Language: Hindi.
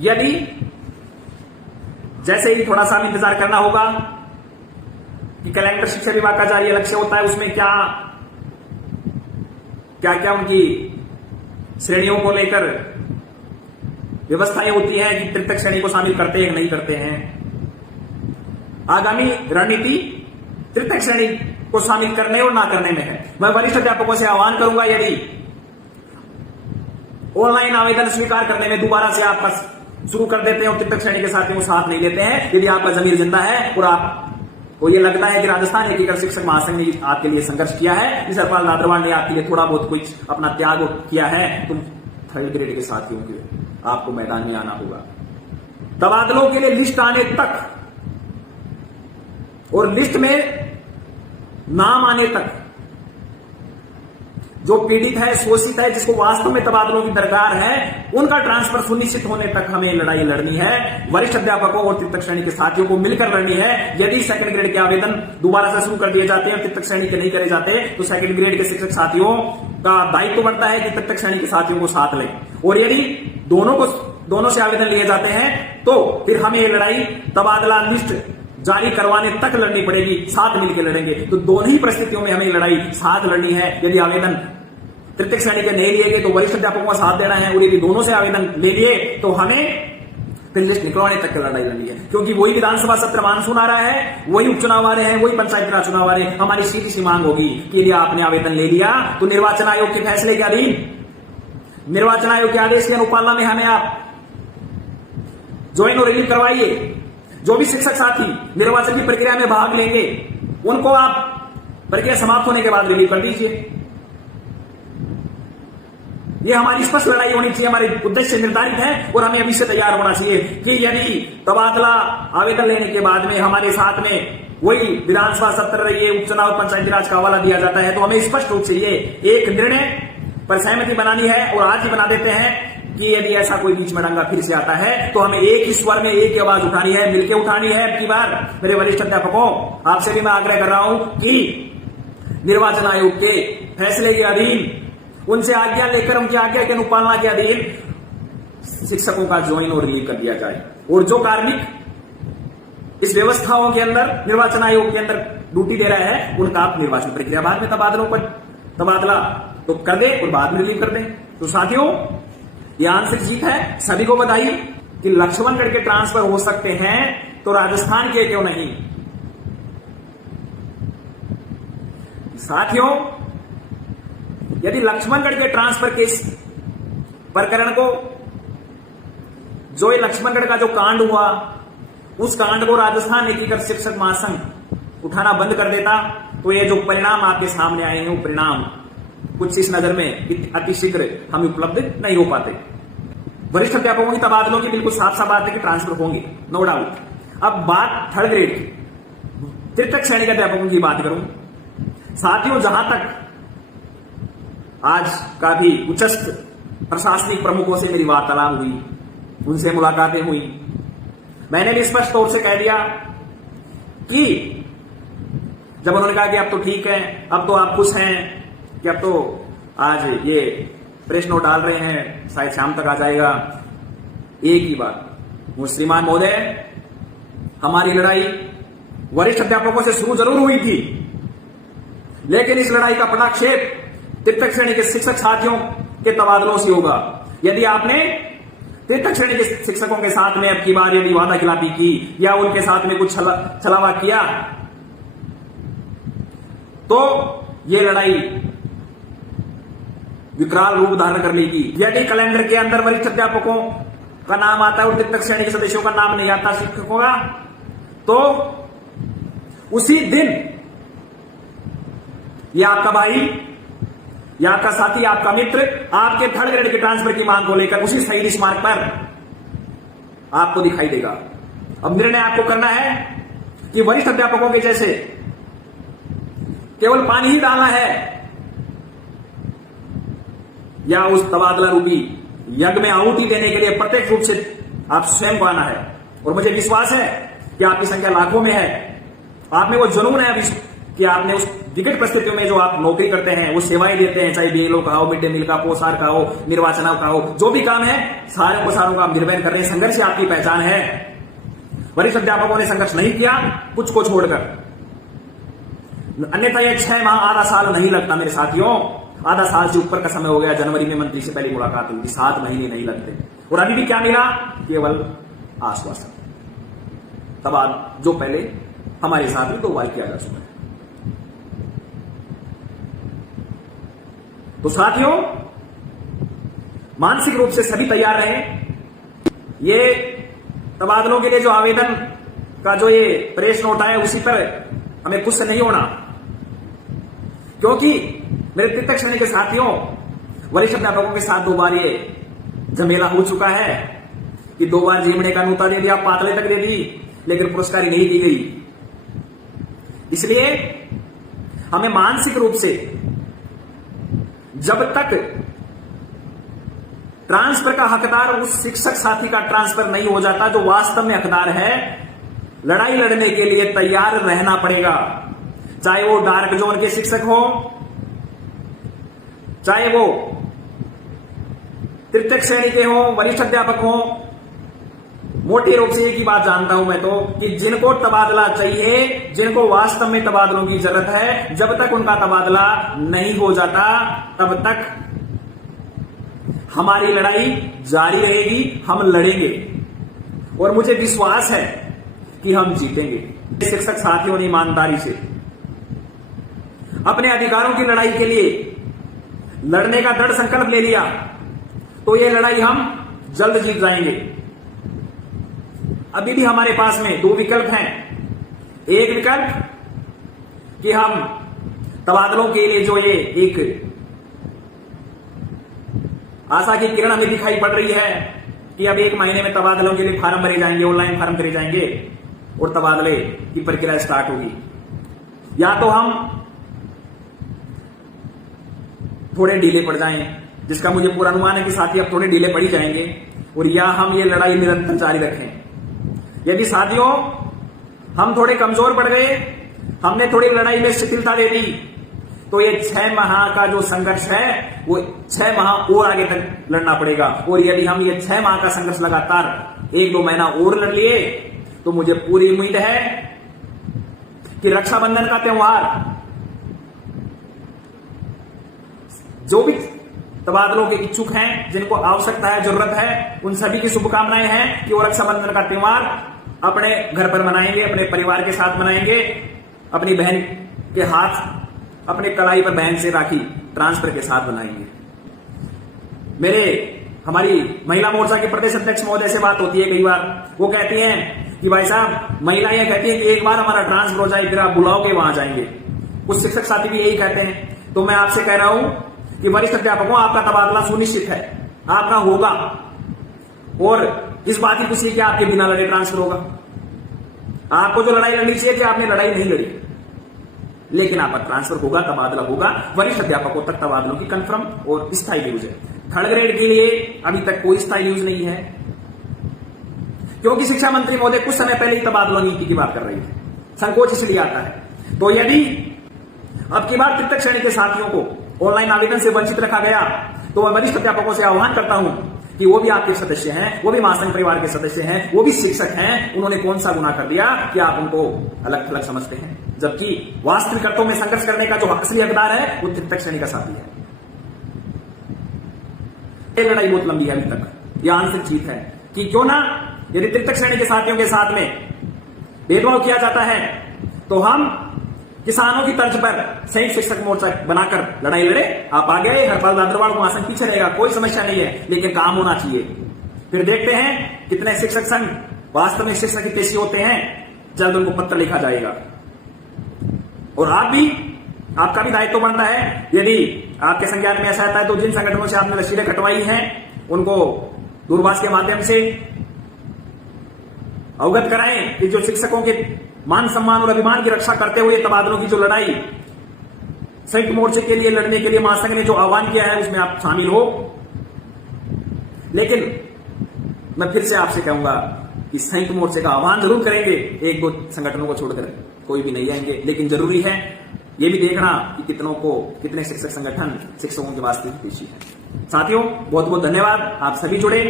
यदि जैसे ही थोड़ा सा इंतजार करना होगा कि कैलेंडर शिक्षा विभाग का जारी लक्ष्य होता है, उसमें क्या क्या क्या उनकी श्रेणियों को लेकर व्यवस्थाएं होती हैं कि तृतीयक श्रेणी को शामिल करते हैं नहीं करते हैं। आगामी रणनीति तृतीयक श्रेणी को शामिल करने और ना करने में है। मैं वरिष्ठ अध्यापकों से आह्वान करूंगा, यदि ऑनलाइन आवेदन स्वीकार करने में दोबारा से आपका शुरू कर देते हैं और तृतीयक श्रेणी के साथियों को साथ नहीं लेते हैं, यदि आपका जमीर जिंदा है और आपको यह लगता है कि राजस्थान एकीकृत शिक्षक महासंघ ने आपके लिए संघर्ष किया है, इस सरपाल लाद्रवाल ने आपके लिए थोड़ा बहुत कुछ अपना त्याग किया है, तो थर्ड ग्रेड के साथियों के आपको मैदान में आना होगा। तबादलों के लिए लिस्ट आने तक और लिस्ट में नाम आने तक जो पीड़ित है, शोषित है, जिसको वास्तव में तबादलों की दरकार है, उनका ट्रांसफर सुनिश्चित होने तक हमें लड़ाई लड़नी है। वरिष्ठ अध्यापकों और तृतीयक श्रेणी के साथियों को मिलकर लड़नी है। यदि सेकंड ग्रेड के आवेदन दोबारा से शुरू कर दिए जाते हैं, तृतीयक श्रेणी के नहीं करे जाते, तो सेकंड ग्रेड के शिक्षक साथियों का दायित्व बनता है कि तृतीयक श्रेणी के साथियों को साथ लें। और यदि दोनों से आवेदन लिए जाते हैं, तो फिर हमें ये लड़ाई तबादला लिस्ट जारी करवाने तक लड़नी पड़ेगी, साथ मिलकर लड़ेंगे। तो दोनों ही परिस्थितियों में हमें लड़ाई साथ लड़नी है। यदि आवेदन तृतीयक श्रेणी के नहीं लिए गए तो वरिष्ठ अध्यापकों का साथ देना है, और यदि दोनों से आवेदन ले लिए तो हमें फिर लिस्ट निकलवाने तक की लड़ाई लड़नी है। क्योंकि वही विधानसभा सत्र मानसून आ रहा है, वही उपचुनाव आ रहे हैं, वही पंचायत राज चुनाव आ रहे हैं। हमारी सीधी सी मांग होगी कि यदि आपने आवेदन ले लिया तो निर्वाचन आयोग के फैसले के अधीन, निर्वाचन आयोग के आदेश की अनुपालना में हमें आप ज्वाइन और रिलीव करवाइए। जो भी शिक्षक साथी निर्वाचन की प्रक्रिया में भाग लेंगे, उनको आप प्रक्रिया समाप्त होने के बाद रिलीव कर दीजिए। ये हमारी स्पष्ट लड़ाई होनी चाहिए, हमारे उद्देश्य निर्धारित है और हमें अभी से तैयार होना चाहिए कि यदि तबादला आवेदन लेने के बाद में हमारे साथ में वही विधानसभा सत्र, ये उपचुनाव, पंचायती राज का हवाला दिया जाता है, तो हमें स्पष्ट रूप से ये एक निर्णय पर सहमति बनानी है और आज ही बना देते हैं कि यदि ऐसा कोई बीच में दंगा फिर से आता है तो हमें एक ही स्वर में एक ही आवाज उठानी है, मिलकर उठानी है। अब की बार मेरे वरिष्ठ अध्यापकों, आपसे भी मैं आग्रह कर रहा हूं कि निर्वाचन आयोग के फैसले के अधीन, उनसे आज्ञा लेकर उनकी आज्ञा की अनुपालना के अधीन शिक्षकों का ज्वाइन और रिलीव कर दिया जाए। और जो कार्मिक इस व्यवस्थाओं के अंदर, निर्वाचन आयोग के अंदर ड्यूटी दे रहा है, उनका आप निर्वाचन प्रक्रिया बाद में तबादला तो कर दे और बाद में रिलीव कर दें। तो साथियों, यह आंशिक जीत है। सभी को बधाई कि लक्ष्मणगढ़ के ट्रांसफर हो सकते हैं, तो राजस्थान के क्यों नहीं। साथियों, यदि लक्ष्मणगढ़ के ट्रांसफर के इस प्रकरण को, जो ये लक्ष्मणगढ़ का जो कांड हुआ, उस कांड को राजस्थान एकीकृत शिक्षक महासंघ उठाना बंद कर देता, तो ये जो परिणाम आपके सामने आए हैं, वो परिणाम कुछ इस नजर में अति शीघ्र हम उपलब्ध नहीं हो पाते। वरिष्ठ अध्यापकों की तबादलों की बिल्कुल साफ साफ बात है कि ट्रांसफर होंगे, नो डाउट। अब बात थर्ड ग्रेड की, तृतीयक श्रेणी के अध्यापकों की बात करूं। साथियों, जहां तक आज काफी उच्चस्थ प्रशासनिक प्रमुखों से मेरी वार्तालाप हुई, उनसे मुलाकातें हुई, मैंने भी स्पष्ट तौर से कह दिया कि जब उन्होंने कहा कि अब तो ठीक है, अब तो आप खुश हैं कि अब तो आज ये प्रेस नोट डाल रहे हैं, शायद शाम तक आ जाएगा, एक ही बात, वो श्रीमान महोदय, हमारी लड़ाई वरिष्ठ अध्यापकों से शुरू जरूर हुई थी, लेकिन इस लड़ाई का पटाक्षेप तृतीयक श्रेणी के शिक्षक साथियों के तबादलों से होगा। यदि आपने तृतीयक श्रेणी के शिक्षकों के साथ में अब की बार यदि वादा खिलाफी की या उनके साथ में कुछ छलावा किया, तो ये लड़ाई विकराल रूप धारण कर लेगी। यदि कैलेंडर के अंदर वरिष्ठ अध्यापकों का नाम आता है और तृतीयक श्रेणी के सदस्यों का नाम नहीं आता शिक्षकों का, तो उसी दिन ये आपका भाई या आपका साथी, आपका मित्र, आपके थर्ड ग्रेड के ट्रांसफर की मांग को लेकर उसी शहीद स्मारक पर आपको दिखाई देगा। अब निर्णय आपको करना है कि वरिष्ठ अध्यापकों के जैसे केवल पानी ही डालना है या उस तबादला रूपी यज्ञ में आहुति देने के लिए प्रत्यक्ष रूप से आप स्वयं को आना है। और मुझे विश्वास है कि आपकी संख्या लाखों में है, आप में वो जुनून है कि आपने उस विकट परिस्थितियों में जो आप नौकरी करते हैं, वो सेवाएं देते हैं, चाहे बीएलओ का हो, मिड डे मील का, पोषार का हो, निर्वाचन का हो, जो भी काम है सारों का आप निर्वहन कर रहे हैं। संघर्ष ही आपकी पहचान है। वरिष्ठ अध्यापकों ने संघर्ष नहीं किया, कुछ को छोड़कर, अन्यथा ये 6 माह आधा साल नहीं लगता मेरे साथियों। आधा साल से ऊपर का समय हो गया। जनवरी में मंत्री से पहली मुलाकात हुई थी, 7 महीने नहीं लगते। और अभी भी क्या मिला? केवल आश्वासन। तब जो पहले हमारे साथ भी 2 बार किया जा चुका है। तो साथियों, मानसिक रूप से सभी तैयार रहें। ये तबादलों के लिए जो आवेदन का जो ये प्रेस नोट आया, उसी पर हमें गुस्सा नहीं होना, क्योंकि मेरे तृतीय श्रेणी के साथियों, वरिष्ठ अध्यापकों के साथ 2 बार ये झमेला हो चुका है कि 2 बार जीवने का नूता दे दिया, पातले तक दे दी, लेकिन पुरस्कार नहीं दी गई। इसलिए हमें मानसिक रूप से जब तक ट्रांसफर का हकदार उस शिक्षक साथी का ट्रांसफर नहीं हो जाता जो वास्तव में हकदार है, लड़ाई लड़ने के लिए तैयार रहना पड़ेगा। चाहे वो डार्क जोन के शिक्षक हो, चाहे वो तृतीय श्रेणी के हो, वरिष्ठ अध्यापक हो। मोटे रूप से एक ही बात जानता हूं मैं तो, कि जिनको तबादला चाहिए, जिनको वास्तव में तबादलों की जरूरत है, जब तक उनका तबादला नहीं हो जाता तब तक हमारी लड़ाई जारी रहेगी। हम लड़ेंगे और मुझे विश्वास है कि हम जीतेंगे। शिक्षक साथियों ने ईमानदारी से अपने अधिकारों की लड़ाई के लिए लड़ने का दृढ़ संकल्प ले लिया, तो ये लड़ाई हम जल्द जीत जाएंगे। अभी भी हमारे पास में 2 विकल्प हैं। एक विकल्प कि हम तबादलों के लिए जो ये एक आशा की किरण हमें दिखाई पड़ रही है कि अब 1 महीने में तबादलों के लिए फार्म भरे जाएंगे, ऑनलाइन फार्म भरे जाएंगे और तबादले की प्रक्रिया स्टार्ट होगी। या तो हम थोड़े ढीले पड़ जाएं, जिसका मुझे पूरा अनुमान है कि साथी अब थोड़े ढीले पड़ ही जाएंगे, और या हम ये लड़ाई निरंतर जारी रखें। यदि साथियों हम थोड़े कमजोर पड़ गए, हमने थोड़ी लड़ाई में शिथिलता दे दी, तो ये 6 माह का जो संघर्ष है वो 6 माह और आगे तक लड़ना पड़ेगा। और यदि हम ये 6 माह का संघर्ष लगातार 1-2 महीना और लड़ लिए, तो मुझे पूरी उम्मीद है कि रक्षाबंधन का त्योहार जो भी तबादलों के इच्छुक हैं, जिनको आवश्यकता है, जरूरत है, उन सभी की शुभकामनाएं हैं कि वो रक्षाबंधन का त्योहार अपने घर पर मनाएंगे, अपने परिवार के साथ मनाएंगे, अपनी बहन के हाथ, अपने कलाई पर बहन से राखी ट्रांसफर के साथ बनाएंगे। हमारी महिला मोर्चा के प्रदेश अध्यक्ष महोदय से बात होती है कई बार, वो कहती हैं कि भाई साहब, महिलाएं कहती हैं कि एक बार हमारा ट्रांसफर हो जाए, फिर आप बुलाओगे वहां जाएंगे। कुछ शिक्षक साथी भी यही कहते हैं। तो मैं आपसे कह रहा हूं कि वरिष्ठ अध्यापकों, आपका तबादला सुनिश्चित है, आपका होगा। और इस बात की खुशी कि आपके बिना लड़े ट्रांसफर होगा। आपको जो लड़ाई लड़नी चाहिए कि आपने लड़ाई नहीं लड़ी, लेकिन आपका ट्रांसफर होगा, तबादला होगा। वरिष्ठ अध्यापकों तक तबादलों की कंफर्म और स्थायी न्यूज है। 3rd ग्रेड के लिए अभी तक कोई स्थायी न्यूज नहीं है, क्योंकि शिक्षा मंत्री महोदय कुछ समय पहले ही तबादला नीति की बात कर रही थे। संकोच इसलिए आता है। तो यदि अब की बार तृतीय श्रेणी के साथियों को ऑनलाइन आवेदन से वंचित रखा गया, तो मैं वरिष्ठ अध्यापकों से आह्वान करता हूं कि वो भी आपके सदस्य हैं, वो भी महासंघ परिवार के सदस्य हैं, वो भी शिक्षक हैं। उन्होंने कौन सा गुनाह कर दिया कि आप उनको अलग थलग समझते हैं, जबकि वास्तविक अर्थों में संघर्ष करने का जो असली हकदार है वो तृतीय श्रेणी का साथी है। ये लड़ाई बहुत लंबी है अभी तक। यह आंशिक जीत है कि क्यों ना, यदि तृतीय श्रेणी के साथियों के साथ में भेदभाव किया जाता है, तो हम किसानों की तर्ज पर संयुक्त शिक्षक मोर्चा बनाकर लड़ाई लड़े। आप आगे आए, हरपाल दादरवाड़ महासंघ पीछे रहेगा, कोई समस्या नहीं है, लेकिन काम होना चाहिए। फिर देखते हैं कितने शिक्षक संघ वास्तव में शिक्षक हितैषी होते हैं। जल्द उनको पत्र लिखा जाएगा। और आपका भी दायित्व बनता है, यदि आपके संज्ञान में ऐसा आता है, तो जिन संगठनों से आपने रसीदें कटवाई हैं उनको दूरभाष के माध्यम से अवगत कराएं कि जो शिक्षकों के मान सम्मान और अभिमान की रक्षा करते हुए तबादलों की जो लड़ाई संयुक्त मोर्चे के लिए लड़ने के लिए महासंघ ने जो आह्वान किया है, उसमें आप शामिल हो। लेकिन मैं फिर से आपसे कहूंगा कि संयुक्त मोर्चे का आह्वान जरूर करेंगे, 1-2 संगठनों को छोड़कर कोई भी नहीं आएंगे, लेकिन जरूरी है ये भी देखना कि कितने शिक्षक संगठन शिक्षकों के वास्ते पेशी है। साथियों बहुत बहुत धन्यवाद, आप सभी जुड़े।